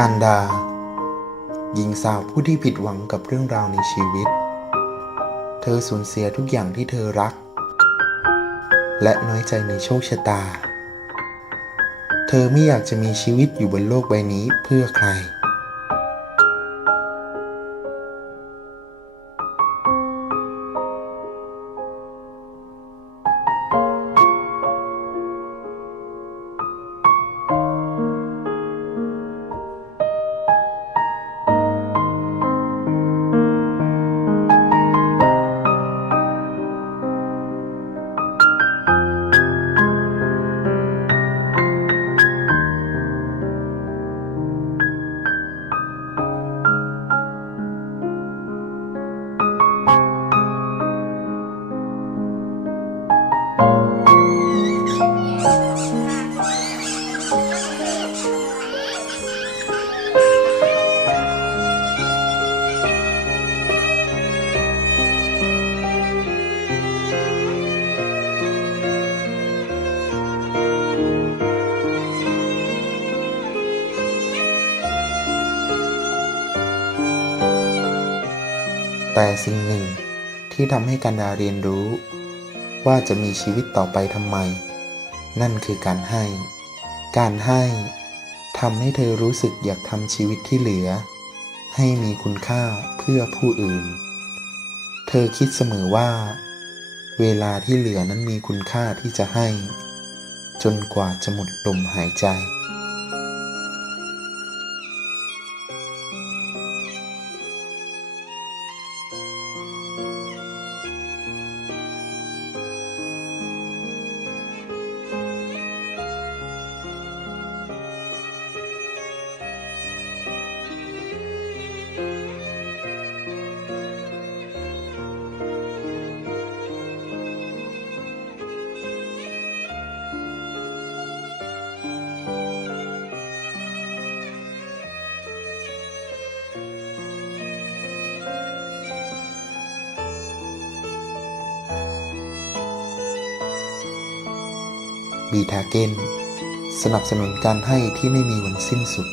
การดา หญิงสาวผู้ที่ผิดหวังกับเรื่องราวในชีวิต เธอสูญเสียทุกอย่างที่เธอรัก และน้อยใจในโชคชะตา เธอไม่อยากจะมีชีวิตอยู่บนโลกใบนี้เพื่อใคร แต่สิ่งหนึ่งที่ทำให้กันดาเรียนรู้ ว่าจะมีชีวิตต่อไปทำไม นั่นคือการให้ การให้ทำให้เธอรู้สึกอยากทำชีวิตที่เหลือ ให้มีคุณค่าเพื่อผู้อื่น เธอคิดเสมอว่า เวลาที่เหลือนั้นมีคุณค่าที่จะให้ จนกว่าจะหมดลมหายใจ บีทาเกนสนับสนุนการให้ที่ไม่มีวันสิ้นสุด